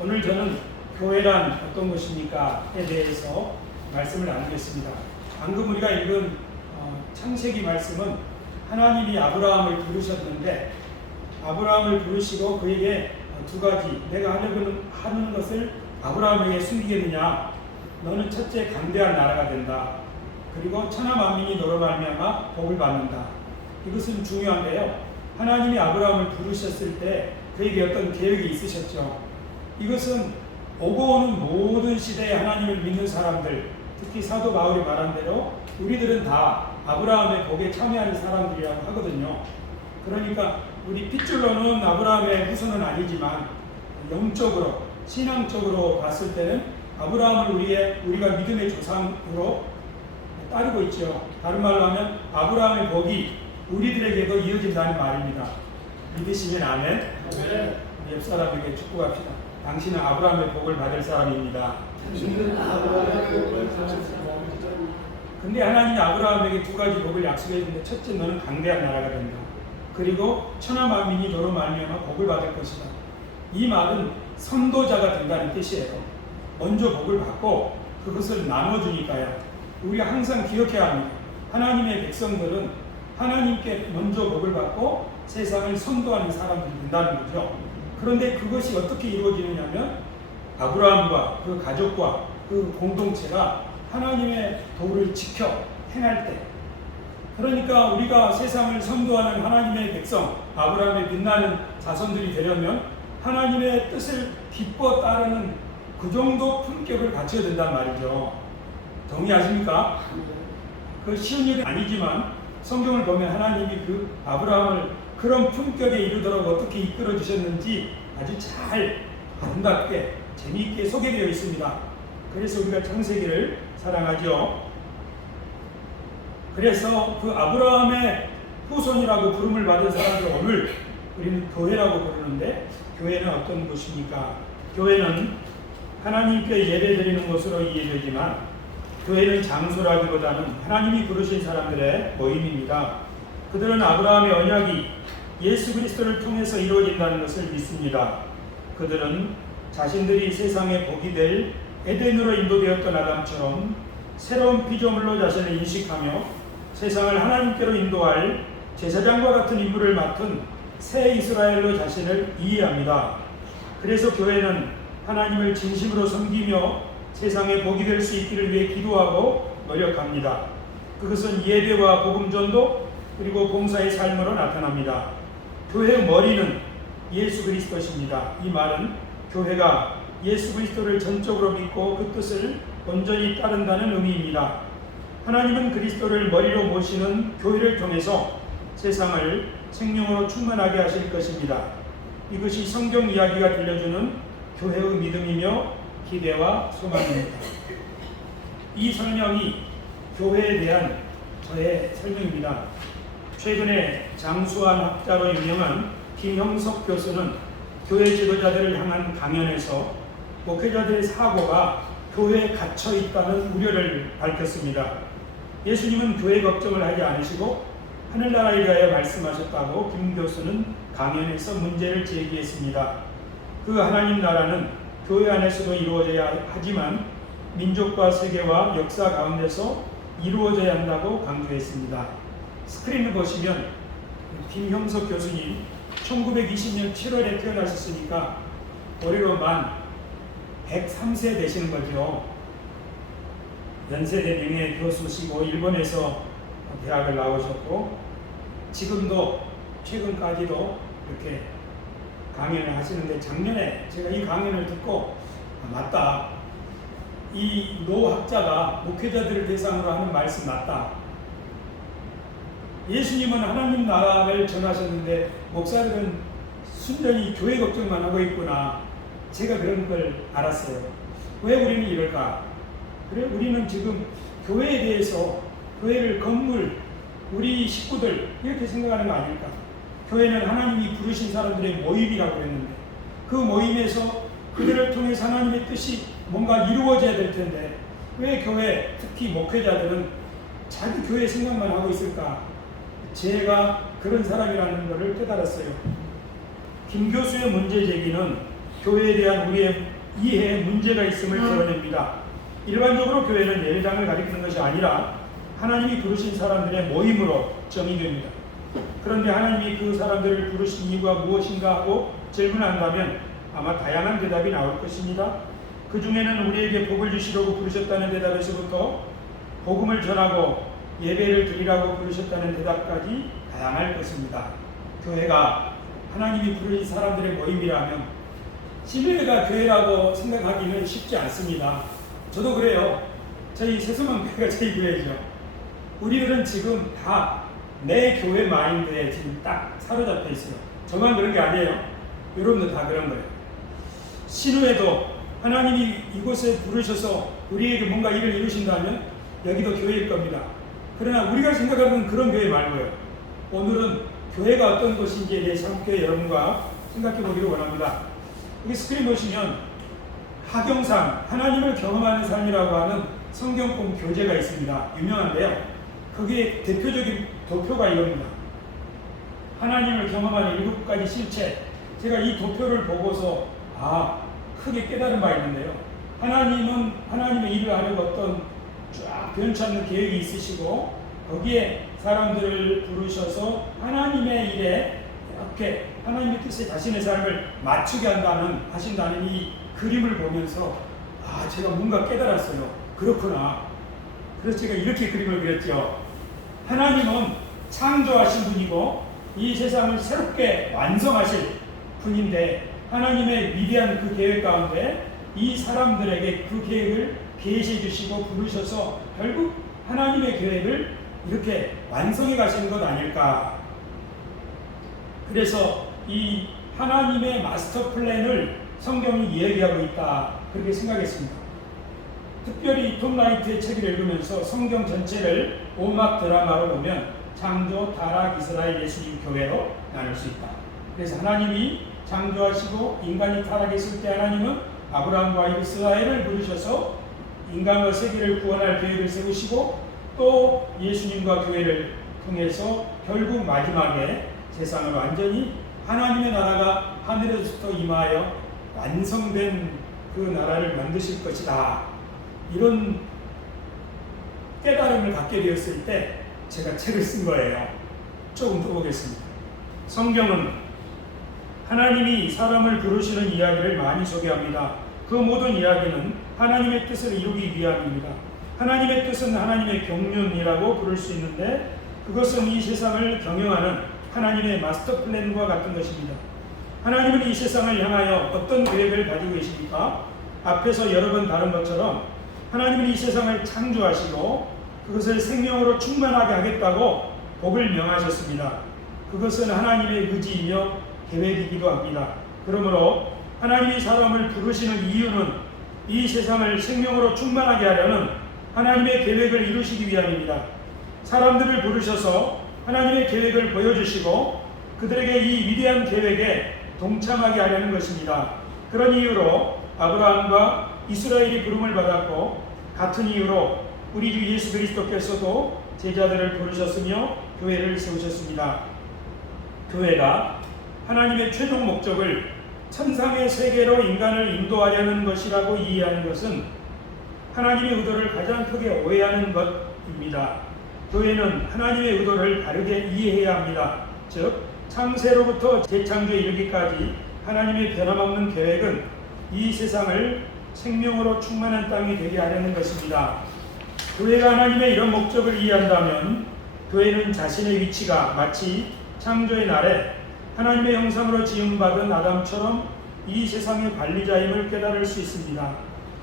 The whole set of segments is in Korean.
오늘 저는 교회란 어떤 것입니까?에 대해서 말씀을 나누겠습니다. 방금 우리가 읽은 창세기 말씀은 하나님이 아브라함을 부르셨는데 아브라함을 부르시고 그에게 두 가지, 내가 하는 것을 아브라함에게 숨기겠느냐? 너는 첫째 강대한 나라가 된다. 그리고 천하 만민이 너로 말미암아 복을 받는다. 이것은 중요한데요. 하나님이 아브라함을 부르셨을 때 그에게 어떤 계획이 있으셨죠. 이것은 오고 오는 모든 시대에 하나님을 믿는 사람들, 특히 사도 바울이 말한 대로 우리들은 다 아브라함의 복에 참여하는 사람들이라고 하거든요. 그러니까 우리 핏줄로는 아브라함의 후손은 아니지만 영적으로, 신앙적으로 봤을 때는 아브라함을 우리가 믿음의 조상으로 따르고 있죠. 다른 말로 하면 아브라함의 복이 우리들에게도 이어진다는 말입니다. 믿으시면 아멘. 옆 사람에게 축복합시다. 당신은 아브라함의 복을 받을 사람입니다. 근데 하나님이 아브라함에게 두 가지 복을 약속해 주는데, 첫째, 너는 강대한 나라가 된다. 그리고 천하 만민이 너로 말미암아 복을 받을 것이다. 이 말은 선도자가 된다는 뜻이에요. 먼저 복을 받고 그것을 나눠주니까요. 우리가 항상 기억해야 합니다. 하나님의 백성들은 하나님께 먼저 복을 받고 세상을 선도하는 사람들이 된다는 거죠. 그런데 그것이 어떻게 이루어지느냐면 아브라함과 그 가족과 그 공동체가 하나님의 도를 지켜 행할 때, 그러니까 우리가 세상을 선도하는 하나님의 백성, 아브라함의 빛나는 자손들이 되려면 하나님의 뜻을 기뻐 따르는 그 정도 품격을 갖춰야 된단 말이죠. 동의하십니까? 그 쉬운 일이 아니지만 성경을 보면 하나님이 그 아브라함을 그런 품격에 이르도록 어떻게 이끌어 주셨는지 아주 잘 아름답게 재미있게 소개되어 있습니다. 그래서 우리가 창세기를 사랑하죠. 그래서 그 아브라함의 후손이라고 부름을 받은 사람들, 오늘 우리는 교회라고 부르는데, 교회는 어떤 곳입니까? 교회는 하나님께 예배드리는 곳으로 이해되지만 교회는 장소라기보다는 하나님이 부르신 사람들의 모임입니다. 그들은 아브라함의 언약이 예수 그리스도를 통해서 이루어진다는 것을 믿습니다. 그들은 자신들이 세상의 복이 될 에덴으로 인도되었던 아담처럼 새로운 피조물로 자신을 인식하며 세상을 하나님께로 인도할 제사장과 같은 임무를 맡은 새 이스라엘로 자신을 이해합니다. 그래서 교회는 하나님을 진심으로 섬기며 세상에 복이 될 수 있기를 위해 기도하고 노력합니다. 그것은 예배와 복음전도 그리고 봉사의 삶으로 나타납니다. 교회의 머리는 예수 그리스도십니다. 이 말은 교회가 예수 그리스도를 전적으로 믿고 그 뜻을 온전히 따른다는 의미입니다. 하나님은 그리스도를 머리로 모시는 교회를 통해서 세상을 생명으로 충만하게 하실 것입니다. 이것이 성경 이야기가 들려주는 교회의 믿음이며 기대와 소망입니다. 이 설명이 교회에 대한 저의 설명입니다. 최근에 장수환 학자로 유명한 김형석 교수는 교회 지도자들을 향한 강연에서 목회자들의 사고가 교회에 갇혀 있다는 우려를 밝혔습니다. 예수님은 교회 걱정을 하지 않으시고 하늘나라에 대하여 말씀하셨다고 김 교수는 강연에서 문제를 제기했습니다. 그 하나님 나라는 교회 안에서도 이루어져야 하지만 민족과 세계와 역사 가운데서 이루어져야 한다고 강조했습니다. 스크린을 보시면 김형석 교수님 1920년 7월에 태어나셨으니까 올해로 만 103세 되시는 거죠. 연세대 명예 교수시고 일본에서 대학을 나오셨고 지금도 최근까지도 이렇게 강연을 하시는데, 작년에 제가 이 강연을 듣고 맞다, 이 노 학자가 목회자들을 대상으로 하는 말씀 맞다. 예수님은 하나님 나라를 전하셨는데 목사들은 순전히 교회 걱정만 하고 있구나. 제가 그런 걸 알았어요. 왜 우리는 이럴까? 그래, 우리는 지금 교회에 대해서 교회를 건물, 우리 식구들 이렇게 생각하는 거 아닐까? 교회는 하나님이 부르신 사람들의 모임이라고 했는데 그 모임에서 그들을 통해서 하나님의 뜻이 뭔가 이루어져야 될 텐데 왜 교회, 특히 목회자들은 자기 교회 생각만 하고 있을까? 제가 그런 사람이라는 것을 깨달았어요. 김 교수의 문제 제기는 교회에 대한 우리의 이해에 문제가 있음을 드러냅니다. 일반적으로 교회는 예배당을 가리키는 것이 아니라 하나님이 부르신 사람들의 모임으로 정의됩니다. 그런데 하나님이 그 사람들을 부르신 이유가 무엇인가 하고 질문한다면 아마 다양한 대답이 나올 것입니다. 그 중에는 우리에게 복을 주시려고 부르셨다는 대답에서부터 복음을 전하고 예배를 드리라고 부르셨다는 대답까지 다양할 것입니다. 교회가 하나님이 부르신 사람들의 모임이라면 신뢰가 교회라고 생각하기는 쉽지 않습니다. 저도 그래요. 저희 새소망교회가 저희 교회죠. 우리들은 지금 다 내 교회 마인드에 지금 딱 사로잡혀 있어요. 저만 그런 게 아니에요. 여러분도 다 그런 거예요. 신우에도 하나님이 이곳에 부르셔서 우리에게 뭔가 일을 이루신다면 여기도 교회일 겁니다. 그러나 우리가 생각하는 그런 교회 말고요. 오늘은 교회가 어떤 것인지에 대해서 함께 여러분과 생각해 보기를 원합니다. 여기 스크린 보시면 하경상 하나님을 경험하는 삶이라고 하는 성경권 교재가 있습니다. 유명한데요. 거기에 대표적인 도표가 이겁니다. 하나님을 경험하는 7가지 실체. 제가 이 도표를 보고서 크게 깨달은 바 있는데요. 하나님은 하나님의 일을 하려고 어떤 쫙 변치 않는 계획이 있으시고 거기에 사람들을 부르셔서 하나님의 일에 이렇게 하나님의 뜻에 자신의 삶을 맞추게 하신다는 이 그림을 보면서 제가 뭔가 깨달았어요. 그렇구나. 그래서 제가 이렇게 그림을 그렸죠. 하나님은 창조하신 분이고 이 세상을 새롭게 완성하실 분인데 하나님의 위대한 그 계획 가운데 이 사람들에게 그 계획을 계시해 주시고 부르셔서 결국 하나님의 계획을 이렇게 완성해 가시는 것 아닐까. 그래서 이 하나님의 마스터 플랜을 성경이 이야기하고 있다. 그렇게 생각했습니다. 특별히 톰 라이트의 책을 읽으면서 성경 전체를 오막 드라마로 보면 창조, 타락, 이스라엘, 예수님, 교회로 나눌 수 있다. 그래서 하나님이 창조하시고 인간이 타락했을 때 하나님은 아브라함과 이스라엘을 부르셔서 인간과 세계를 구원할 계획을 세우시고 또 예수님과 교회를 통해서 결국 마지막에 세상을 완전히 하나님의 나라가 하늘에서부터 임하여 완성된 그 나라를 만드실 것이다. 이런 깨달음을 갖게 되었을 때 제가 책을 쓴 거예요. 조금 더 보겠습니다. 성경은 하나님이 사람을 부르시는 이야기를 많이 소개합니다. 그 모든 이야기는 하나님의 뜻을 이루기 위함입니다. 하나님의 뜻은 하나님의 경륜이라고 부를 수 있는데 그것은 이 세상을 경영하는 하나님의 마스터 플랜과 같은 것입니다. 하나님은 이 세상을 향하여 어떤 계획을 가지고 계십니까? 앞에서 여러 번 다룬 것처럼 하나님은 이 세상을 창조하시고 그것을 생명으로 충만하게 하겠다고 복을 명하셨습니다. 그것은 하나님의 의지이며 계획이기도 합니다. 그러므로 하나님이 사람을 부르시는 이유는 이 세상을 생명으로 충만하게 하려는 하나님의 계획을 이루시기 위함입니다. 사람들을 부르셔서 하나님의 계획을 보여주시고 그들에게 이 위대한 계획에 동참하게 하려는 것입니다. 그런 이유로 아브라함과 이스라엘이 부름을 받았고 같은 이유로 우리 주 예수 그리스도께서도 제자들을 부르셨으며 교회를 세우셨습니다. 교회가 하나님의 최종 목적을 천상의 세계로 인간을 인도하려는 것이라고 이해하는 것은 하나님의 의도를 가장 크게 오해하는 것입니다. 교회는 하나님의 의도를 바르게 이해해야 합니다. 즉 창세로부터 재창조에 이르기까지 하나님의 변함없는 계획은 이 세상을 생명으로 충만한 땅이 되게 하려는 것입니다. 교회가 하나님의 이런 목적을 이해한다면 교회는 자신의 위치가 마치 창조의 날에 하나님의 형상으로 지음받은 아담처럼 이 세상의 관리자임을 깨달을 수 있습니다.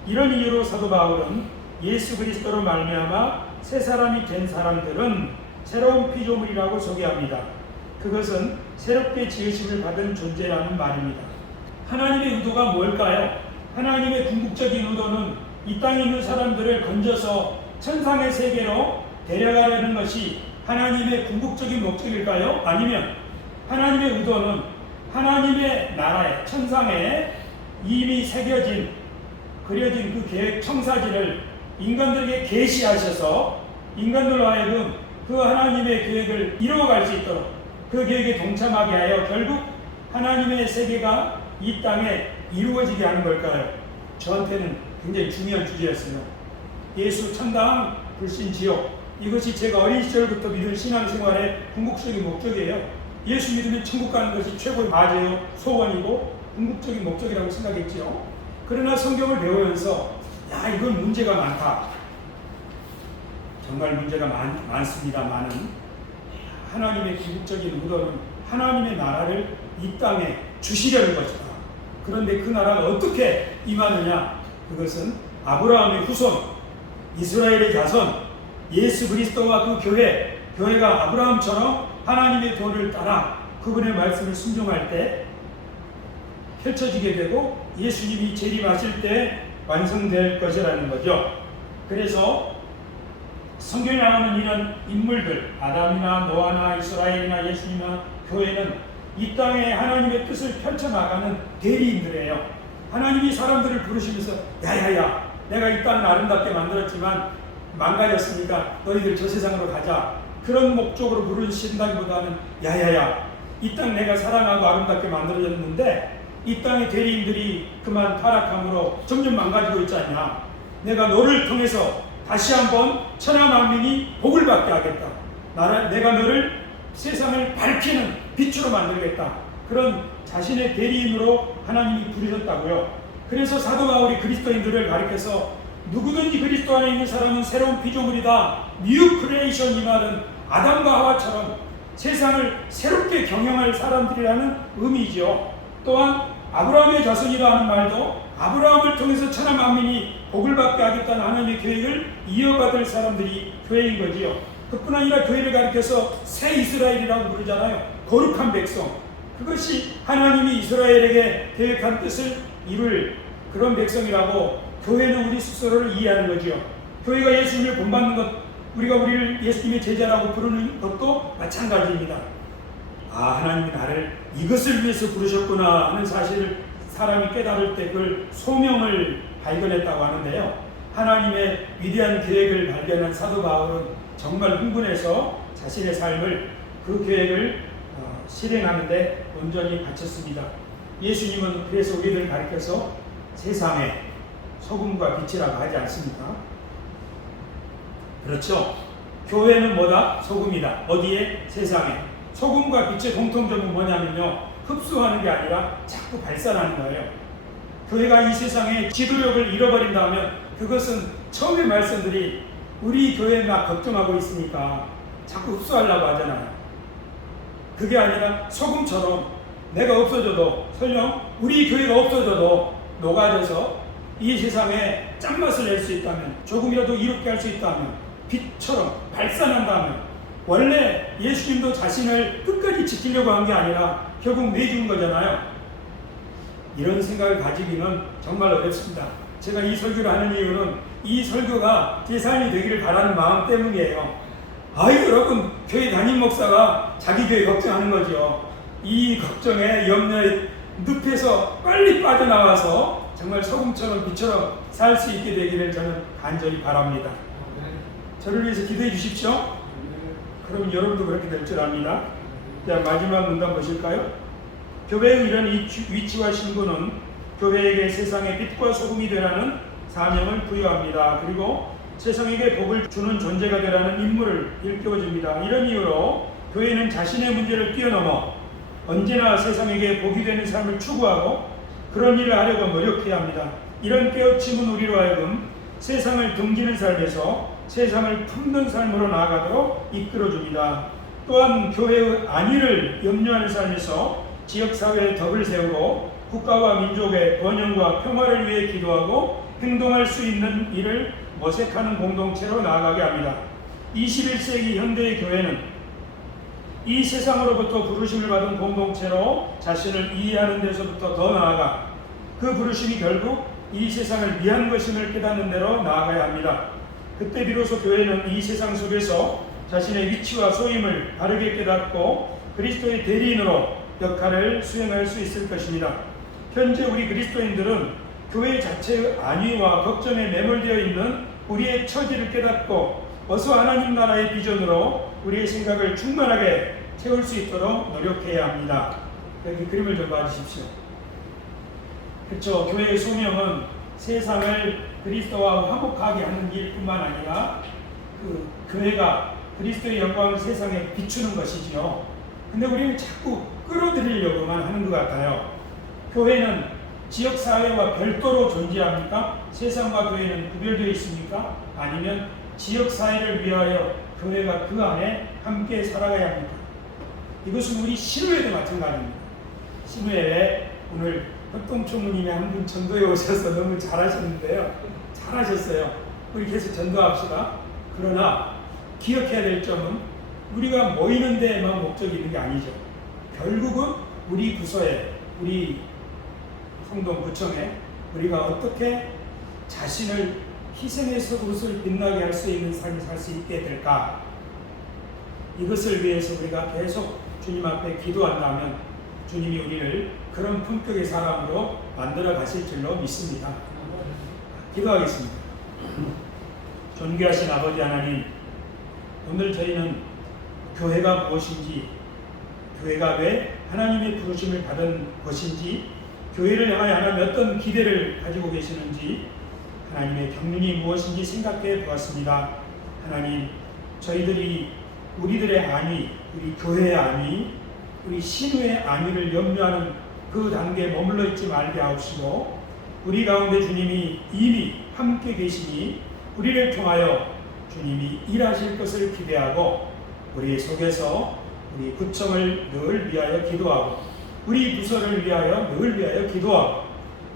이런 이유로 사도 바울은 예수 그리스도로 말미암아 새 사람이 된 사람들은 새로운 피조물이라고 소개합니다. 그것은 새롭게 지으심을 받은 존재라는 말입니다. 하나님의 의도가 뭘까요? 하나님의 궁극적인 의도는 이 땅에 있는 사람들을 건져서 천상의 세계로 데려가려는 것이 하나님의 궁극적인 목적일까요? 아니면 하나님의 의도는 하나님의 나라에 천상에 이미 새겨진 그려진 그 계획 청사진을 인간들에게 계시하셔서 인간들로 하여금 그 하나님의 계획을 이루어갈 수 있도록 그 계획에 동참하게 하여 결국 하나님의 세계가 이 땅에 이루어지게 하는 걸까요? 저한테는 굉장히 중요한 주제였어요. 예수 천당 불신 지옥, 이것이 제가 어린 시절부터 믿은 신앙생활의 궁극적인 목적이에요. 예수 믿으면 천국 가는 것이 최고의 과제요, 소원이고 궁극적인 목적이라고 생각했죠. 그러나 성경을 배우면서 이건 문제가 많다. 정말 문제가 많습니다만은 하나님의 궁극적인 의도는 하나님의 나라를 이 땅에 주시려는 것이다. 그런데 그 나라가 어떻게 임하느냐? 그것은 아브라함의 후손, 이스라엘의 자손, 예수 그리스도와 그 교회가 아브라함처럼 하나님의 도를 따라 그분의 말씀을 순종할 때 펼쳐지게 되고 예수님이 재림하실 때 완성될 것이라는 거죠. 그래서 성경에 나오는 이런 인물들, 아담이나 노아나 이스라엘이나 예수님이나 교회는 이 땅에 하나님의 뜻을 펼쳐나가는 대리인들이에요. 하나님이 사람들을 부르시면서 야야야, 내가 이 땅을 아름답게 만들었지만 망가졌으니까 너희들 저 세상으로 가자, 그런 목적으로 부르신다기보다는 야야야, 이 땅 내가 사랑하고 아름답게 만들어졌는데 이 땅의 대리인들이 그만 타락함으로 점점 망가지고 있지 않냐. 내가 너를 통해서 다시 한번 천하 만민이 복을 받게 하겠다. 내가 너를 세상을 밝히는 빛으로 만들겠다. 그런 자신의 대리인으로 하나님이 부르셨다고요. 그래서 사도 바울이 그리스도인들을 가리켜서 누구든지 그리스도 안에 있는 사람은 새로운 피조물이다. 뉴 크리에이션, 이 말은 아담과 하와처럼 세상을 새롭게 경영할 사람들이라는 의미죠. 또한 아브라함의 자손이라 하는 말도 아브라함을 통해서 천하 만민이 복을 받게 하겠다는 하나님의 계획을 이어받을 사람들이 교회인 거지요. 그뿐 아니라 교회를 가리켜서 새 이스라엘이라고 부르잖아요. 거룩한 백성. 그것이 하나님이 이스라엘에게 계획한 뜻을 이룰 그런 백성이라고 교회는 우리 스스로를 이해하는 거지요. 교회가 예수님을 본받는 것, 우리를 예수님의 제자라고 부르는 것도 마찬가지입니다. 하나님이 나를 이것을 위해서 부르셨구나 하는 사실을 사람이 깨달을 때 그걸 소명을 발견했다고 하는데요. 하나님의 위대한 계획을 발견한 사도 바울은 정말 흥분해서 자신의 삶을 그 계획을 실행하는데 온전히 바쳤습니다. 예수님은 그래서 우리들을 가리켜서 세상의 소금과 빛이라고 하지 않습니까? 그렇죠. 교회는 뭐다? 소금이다. 어디에? 세상에. 소금과 빛의 공통점은 뭐냐면요, 흡수하는 게 아니라 자꾸 발산하는 거예요. 교회가 이 세상에 지도력을 잃어버린다면 그것은 처음에 말씀들이 우리 교회 막 걱정하고 있으니까 자꾸 흡수하려고 하잖아요. 그게 아니라 소금처럼 내가 없어져도, 설령 우리 교회가 없어져도 녹아져서 이 세상에 짠맛을 낼 수 있다면, 조금이라도 이롭게 할 수 있다면, 빛처럼 발산한다면, 원래 예수님도 자신을 끝까지 지키려고 한 게 아니라 결국 내준 거잖아요. 이런 생각을 가지기는 정말 어렵습니다. 제가 이 설교를 하는 이유는 이 설교가 제 삶이 되기를 바라는 마음 때문이에요. 여러분, 교회 담임 목사가 자기 교회 걱정하는 거죠. 이 걱정에, 염려에 늪에서 빨리 빠져나와서 정말 소금처럼 빛처럼 살 수 있게 되기를 저는 간절히 바랍니다. 저를 위해서 기도해 주십시오. 그럼 여러분도 그렇게 될 줄 압니다. 자, 마지막 문단 보실까요? 교회의 이런 위치와 신분은 교회에게 세상의 빛과 소금이 되라는 사명을 부여합니다. 그리고 세상에게 복을 주는 존재가 되라는 임무를 일깨워줍니다. 이런 이유로 교회는 자신의 문제를 뛰어넘어 언제나 세상에게 복이 되는 삶을 추구하고 그런 일을 하려고 노력해야 합니다. 이런 깨우침은 우리로 하여금 세상을 등지는 삶에서 세상을 품는 삶으로 나아가도록 이끌어줍니다. 또한 교회의 안위를 염려하는 삶에서 지역사회의 덕을 세우고 국가와 민족의 번영과 평화를 위해 기도하고 행동할 수 있는 일을 모색하는 공동체로 나아가게 합니다. 21세기 현대의 교회는 이 세상으로부터 부르심을 받은 공동체로 자신을 이해하는 데서부터 더 나아가 그 부르심이 결국 이 세상을 위한 것임을 깨닫는 대로 나아가야 합니다. 그때 비로소 교회는 이 세상 속에서 자신의 위치와 소임을 바르게 깨닫고 그리스도의 대리인으로 역할을 수행할 수 있을 것입니다. 현재 우리 그리스도인들은 교회 자체의 안위와 걱정에 매몰되어 있는 우리의 처지를 깨닫고 어서 하나님 나라의 비전으로 우리의 생각을 충만하게 채울 수 있도록 노력해야 합니다. 여기 그림을 좀 봐주십시오. 그렇죠. 교회의 소명은 세상을 그리스도와 화목하게 하는 일뿐만 아니라 그 교회가 그리스도의 영광을 세상에 비추는 것이지요. 근데 우리는 자꾸 끌어들이려고만 하는 것 같아요. 교회는 지역사회와 별도로 존재합니까? 세상과 교회는 구별되어 있습니까? 아니면 지역사회를 위하여 교회가 그 안에 함께 살아가야 합니까? 이것은 우리 신우회도 마찬가지입니다. 신우회에 오늘 협동총무님이 한 분 전도에 오셔서 너무 잘하셨는데요. 잘하셨어요. 우리 계속 전도합시다. 그러나 기억해야 될 점은 우리가 모이는 데에만 목적이 있는 게 아니죠. 결국은 우리 부서에, 우리 성동구청에 우리가 어떻게 자신을 희생해서 그것을 빛나게 할 수 있는 삶을 살 수 있게 될까? 이것을 위해서 우리가 계속 주님 앞에 기도한다면 주님이 우리를 그런 품격의 사람으로 만들어 가실 줄로 믿습니다. 기도하겠습니다. 존귀하신 아버지 하나님, 오늘 저희는 교회가 무엇인지, 교회가 왜 하나님의 부르심을 받은 것인지, 교회를 향하여 하나님 어떤 기대를 가지고 계시는지, 하나님의 경륜이 무엇인지 생각해 보았습니다. 하나님, 저희들이 우리들의 안위, 우리 교회의 안위, 우리 신우의 안위를 염려하는 그 단계에 머물러 있지 말게 하옵시고, 우리 가운데 주님이 이미 함께 계시니 우리를 통하여 주님이 일하실 것을 기대하고 우리 속에서 우리 구청을 늘 위하여 기도하고 우리 부서를 위하여 늘 위하여 기도하고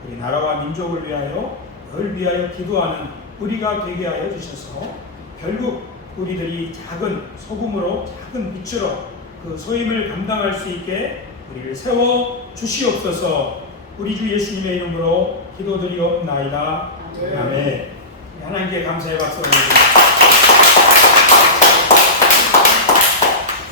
우리 나라와 민족을 위하여 늘 위하여 기도하는 우리가 되게 하여 주셔서 결국 우리들이 작은 소금으로 작은 빛으로 그 소임을 감당할 수 있게 우리를 세워 주시옵소서. 우리 주 예수님의 이름으로 기도드리옵나이다. 아멘. 하나님께 감사의 박수 올려드립니다.